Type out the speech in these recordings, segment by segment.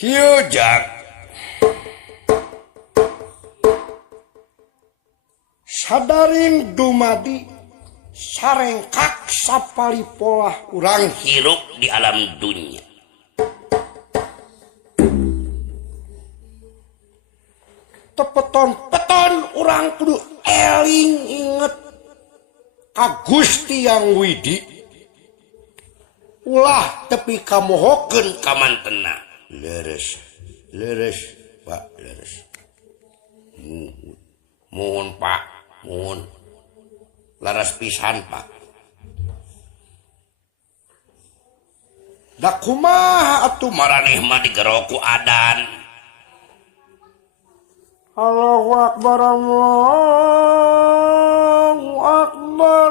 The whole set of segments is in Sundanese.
Hieu Jak sadaring dumadi sarengkak sapali polah urang hirup di alam dunia. Tepeton-peton urang kudu eling inget ka Gusti Yang Widi ulah tepi kamohokeun ka mantena. Leres Pak, leres. Mohon Pak, mohon. Laras pisan Pak. Da kumaha atuh maraneh mah digero ku adan. Allahu Akbar, Allahu Akbar.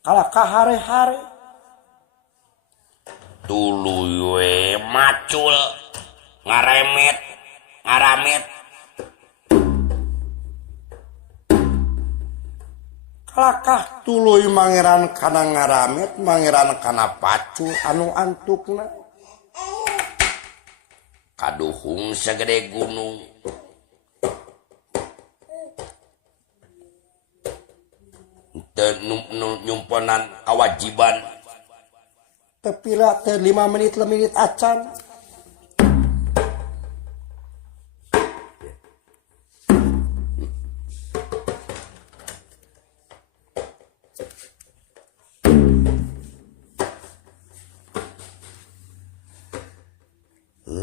Kalakah hare-hare tuluy we macul ngaremet kalakah tuluy mangeran kana ngaramet mangeran kana pacul anu antukna kaduhung sagede gunung nyumponan kewajiban tepila 5 menit acan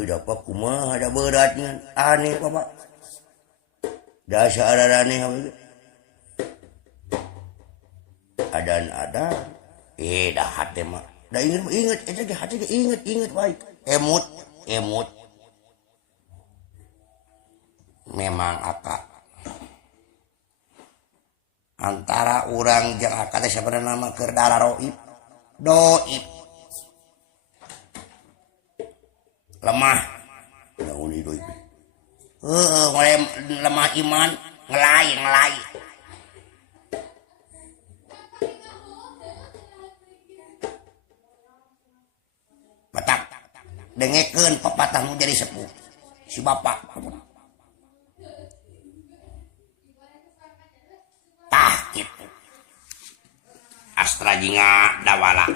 dapat kumaha ada beratnya aneh Bapak dasar aneh adan dah hati mah dah inget hati inget baik emut memang akak antara orang jeung akak teh sabenerna nama keur dara doib lemah daun itu lemah iman ngelai batak dengekeun pepatahmu jadi sepuh si bapak tah gitu astra jinga dawala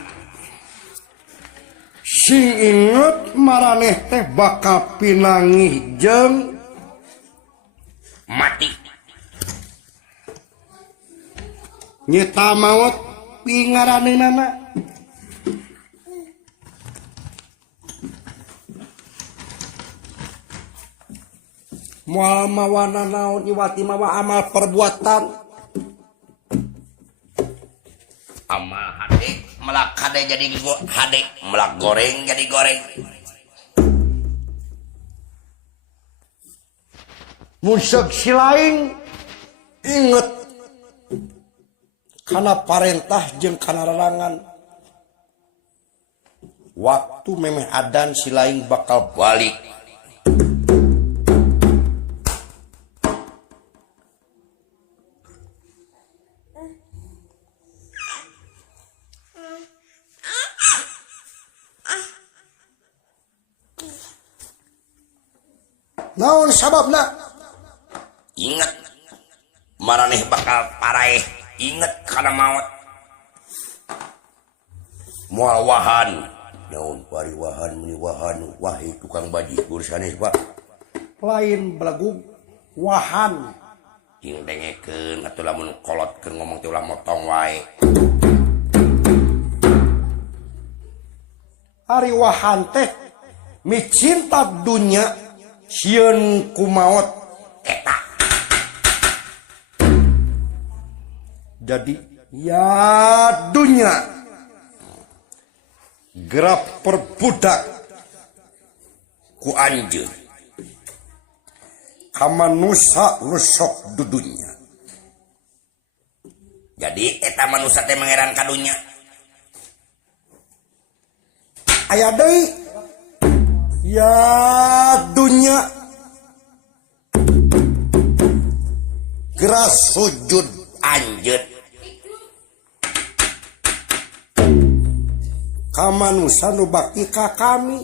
si inget maraneh teh bakal pinangih jeung mati nyeta maut pingaraneunana moal mawana naon iwati mawa amal perbuatan amal hade melak hade jadi hade melak goreng jadi goreng musik silaing inget kana parentah jeung kana larangan waktu memeh adan silaing bakal balik naon sababna inget maraneh bakal paraeh inget kana maut moal wahan naon pari wahan meni wahan wahai tukang baji gursanes Pak lain belagu wahan jeung dengekeun atuh lamun kolotkeun ngomong teh ulah motong wae ari wahan teh micinta dunya sieun ku maot eta jadi ya dunya gerap perbudak ku anjeun ka manusia rusok dudunya jadi eta manusia teh mangeran ka dunya aya deui ya dunya geras sujud anjeut kamanusan nu bakti ka kami.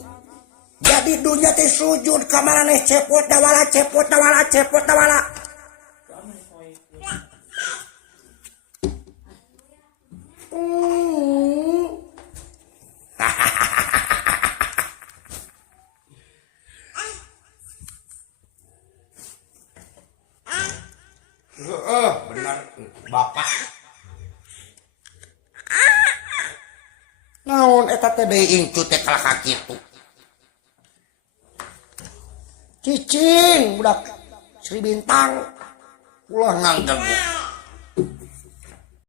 Jadi dunia teh sujud ka maraneh cepot dawala cepot dawala cepot dawala. Benar bapak. Naon eta teh deui ingcu teh kalaka kitu. Cicing budak Sri Bintang ulah nganggegu.